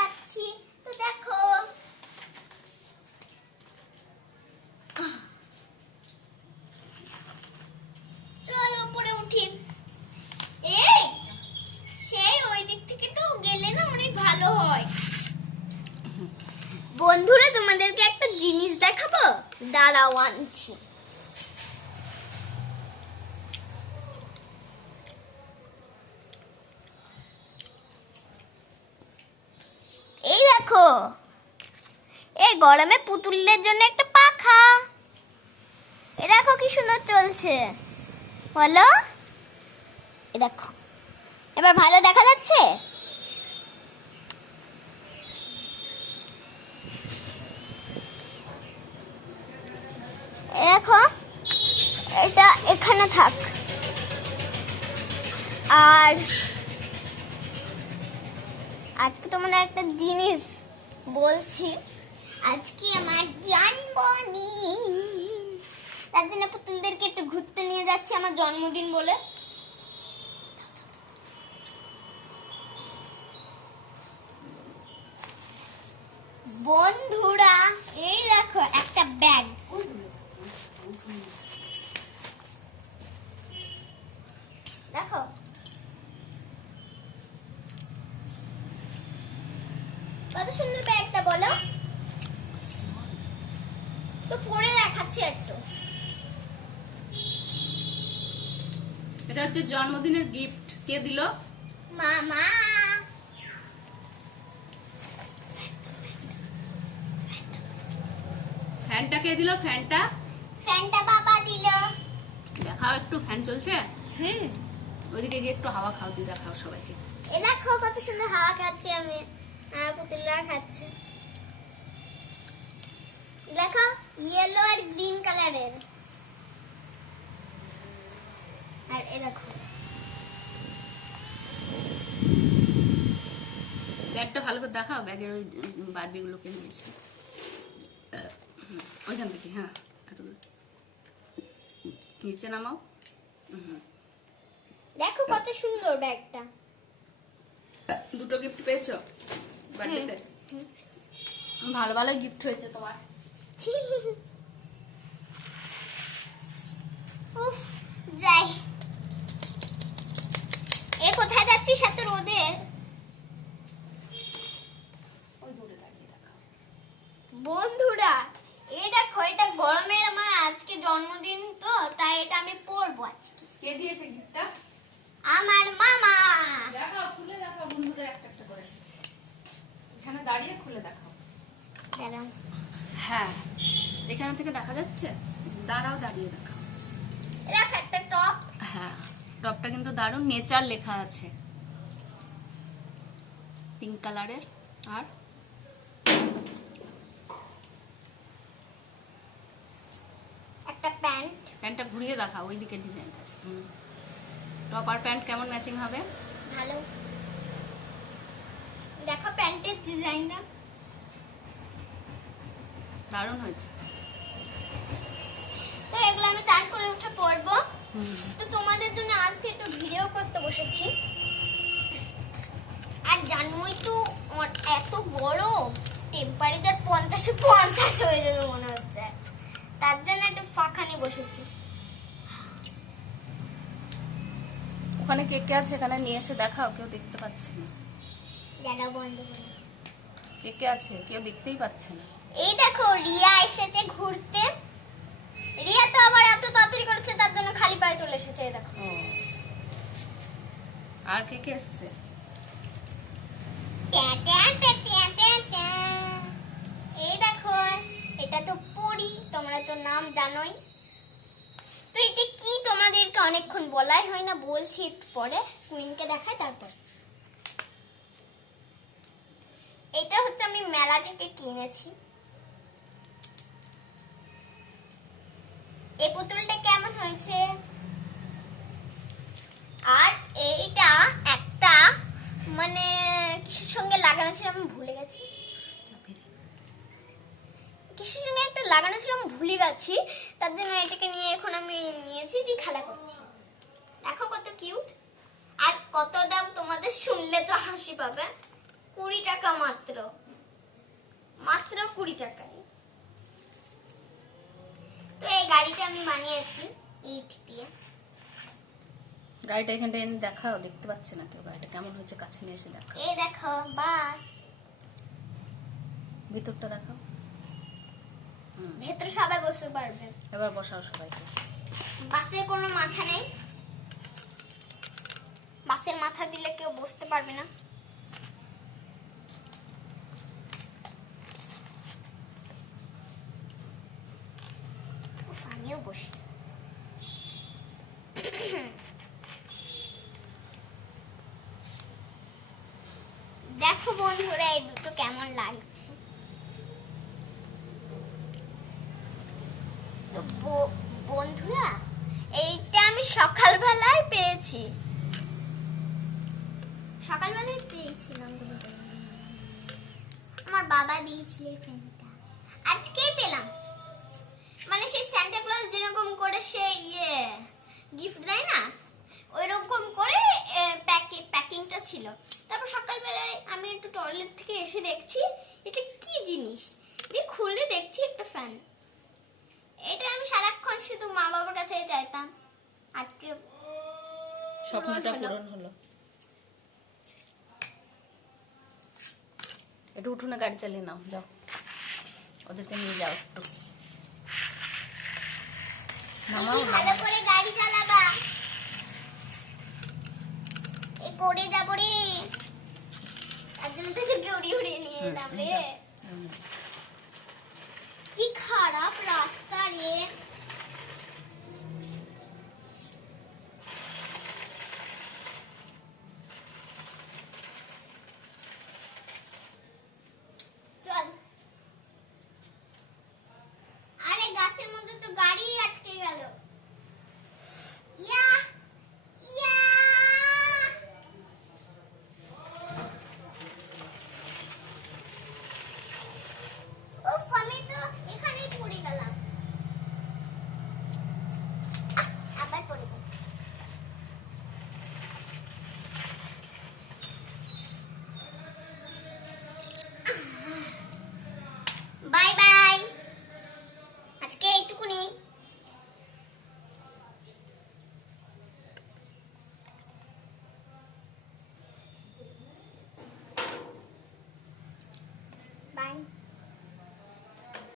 যাচ্ছি। তো দেখো চলো উপরে উঠি। এই সেই ওই দিক থেকে তো গেলে না অনেক ভালো হয়। বন্ধুরা তোমাদেরকে একটা জিনিস দেখাবো, দাঁড়াও আনছি। এই দেখো, এই গরমে পুতুলদের জন্য একটা পাখা। এ দেখো কি সুন্দর চলছে, বলো। এ দেখো, এবার ভালো দেখা যাচ্ছে? দেখো, এটা এখানে থাক। আর আজকে তোমাদের একটা জিনিস বলছি, আজকে আমার জন্মদিন। তার জন্য পুতুলদেরকে একটু ঘুরতে নিয়ে যাচ্ছি আমার জন্মদিন বলে। বন্ধুরা এই দেখো একটা ব্যাগ। দেখো কত সুন্দর ব্যাগটা, বলো তো। পরে দেখাচ্ছি একটু। এটা হচ্ছে জন্মদিনের গিফট। কে দিল? মামা। ফ্যানটা কে দিল? ফ্যানটা ফ্যানটা বাবা দিল। দেখাও একটু, ফ্যান চলছে। হুম, ওইদিকে গিয়ে একটু হাওয়া খাও, দিয়ে দেখাও সবাইকে। এ দেখো কত সুন্দর হাওয়া খাচ্ছি আমি, আর পুতুলরা খাচ্ছে। দেখো ইয়েলো আর গ্রিন কালারের। আর এ দেখো ব্যাগটা ভালো করে দেখাও, ব্যাগের ওই বারবিগুলোকে নিয়েছি ওইখান থেকে। হ্যাঁ, একটু নিচে নামাও। দেখো কত সুন্দর ব্যাগটা। দুটো গিফট পেয়েছো বার্থডেতে? ভালো ভালো গিফট হয়েছে তোমার। উফ, যাই। এ কোথায় যাচ্ছিস এত রোদে? ওই দূরে দাঁড়িয়ে দেখাও। বন্ধুরা এই দেখো, এটা গরমের আমার আজকে জন্মদিন, তো তাই এটা আমি পরবো আজকে। কে দিয়েছে গিফটটা? আমার মামা। দেখাও, খুলে দেখাও বন্ধুদের একটা একটা করে। এখানে দাঁড়িয়ে খুলে দেখাও। দাঁড়াও। হ্যাঁ, এখান থেকে দেখা যাচ্ছে। দাঁড়াও, দাঁড়িয়ে দেখাও। দেখো একটা টপ। হ্যাঁ, টপটা কিন্তু দারুণ, নেচার লেখা আছে পিঙ্ক কালারের। আর একটা প্যান্ট। প্যান্টটা ঘুরিয়ে দেখাও, ওইদিকে ডিজাইনটা আছে। টপ আর প্যান্ট কেমন ম্যাচিং হবে? ভালো। দেখো প্যান্টের ডিজাইনটা দারুণ হয়েছে। তো এগুলো আমি চান করে উঠে পরবো। তো তোমাদের জন্য আজকে একটু ভিডিও করতে বসেছি। আর জানোই তো এত গরম, টেম্পারেচার 50 হয়ে যাবে মনে হচ্ছে। তার জন্য একটু ফাঁকা নিয়ে বসেছি। ওখানে কে কে আছে এখানে নিয়ে এসে দেখাও, কেউ দেখতে পাচ্ছে না। যারা বন্ধ করে। কে কে আছে কেউ দেখতেই পাচ্ছে না। এই দেখো রিয়া এসেছে ঘুরতে। রিয়া তো আবার এত তাড়াতাড়ি করেছে, তার জন্য খালি পায়ে চলে এসেছে। এই দেখো। ও, আর কে কে এসছে? এই দেখো, এটা তো পরি, তোমরা তো নাম জানোই। তো এটা কি তোমাদেরকে অনেকক্ষণ বলাই হয় না, বলছি একটু পরে। কুইনকে দেখাই তারপর। এটা হচ্ছে আমি মেলা থেকে কিনেছি। এই পুতুলটা কেমন হয়েছে? আর এইটা একটা মানে কিসের সঙ্গে লাগানো ছিল আমি ভুলে গেছি। কিসের সঙ্গে একটা লাগানো ছিল আমি ভুলে গেছি, তার জন্য এটাকে নিয়ে এখন আমি নিয়েছি, দিয়ে খেলা করছি। দেখো কত কিউট। আর কত দাম তোমাদের শুনলে তো হাসি পাবে। 20 টাকা। টাকা মাত্র, মাত্র 20 টাকায়। তো এই গাড়িটা আমি বানিয়েছি ইট দিয়ে। গাড়িটা এখানটা এনে দেখাও, দেখতে পাচ্ছে না কেউ গাড়িটা কেমন হয়েছে, কাছে নিয়ে এসে দেখাও। এই দেখো বাস, ভিতরটা দেখাও। ভেতরে সবাই বসতে পারবে। এবার বসাও সবাইকে। বাসে কোনো মাথা নেই, বাসের মাথা দিলে কেউ বসতে পারবে না। উফ, আমিও বসি। দেখো বন্ধুরা এই দুটো কেমন লাগছে। তো বন্ধুরা এইটা আমি সকালবেলায় পেয়েছি, সকালবেলায় পেয়েছিলাম। আমার বাবা দিয়েছিল এই পেনটা, আজকেই পেলাম। মানে সেই সান্টা ক্লজ যেরকম করে সে গিফট দেয় না, ওই রকম করে প্যাকিংটা ছিল। তারপর সকালবেলায় আমি একটু টয়লেট থেকে এসে দেখছি এটা কি জিনিস, দিয়ে খুলে দেখছি একটা ফ্যান। এটা আমি সারাক্ষণ শুধু মা বাবার কাছে চাইতাম, আজকে স্বপ্নটা পূরণ হলো। একটু উঠোনে গাড়ি চালিয়ে নাও, যাও ওদেরকে নিয়ে যাও একটু। নামাও দিদি ভালো করে গাড়ি চালাবা, এই পড়ে যাবো রে। একদম তোকে উড়িয়ে উড়িয়ে নিয়ে এলাম রে। কি খারাপ রাস্তা রে। চল, আরে গাছের মধ্যে তো গাড়ি আটকে গেল। ইয়া ইয়া, উফ, আমি তো এখানেই পড়ে গেলাম। আবার পড়ে গেলাম।